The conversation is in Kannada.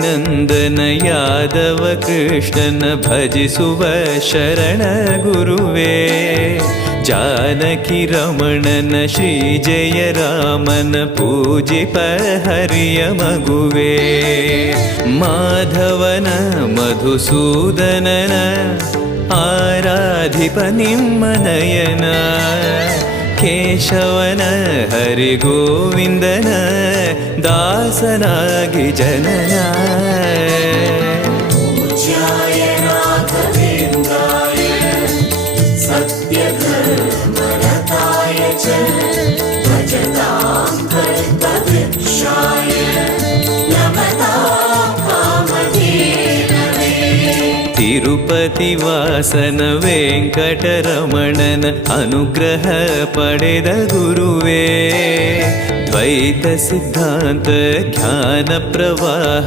ನಂದನ ಯಾದವ ಕೃಷ್ಣನ ಭಜಿಸುವ ಶರಣ ಗುರುವೇ, ಜಾನಕಿ ರಮಣನ ಶ್ರೀ ಜಯ ರಾಮನ ಪೂಜಿಪ ಹರಿಯ ಮಗುವೇ, ಮಾಧವನ ಮಧುಸೂದನನ ಆರಾಧಿಪ ನಿಮ್ಮ ನಯನ, ಕೇಶವನ ಹರಿಗೋವಿಂದನ ದಾಸನಾಗಿ ಜನನ. ಪೂಜ್ಯಾಯ ರಾಘವೇಂದ್ರಾಯ ಸತ್ಯಧರ್ಮರತಾಯ ಚ ಭಜತಾಂ ಕಲ್ಪವೃಕ್ಷಾಯ ನಮತಾಂ ಕಾಮಧೇನವೇ. ತಿರುಪತಿ ವಾಸನ ವೆಂಕಟರಮಣನ ಅನುಗ್ರಹ ಪಡೆದ ಗುರುವೇ, ದ್ವೈತ ಸಿದ್ಧಾಂತ ಜ್ಞಾನ ಪ್ರವಾಹ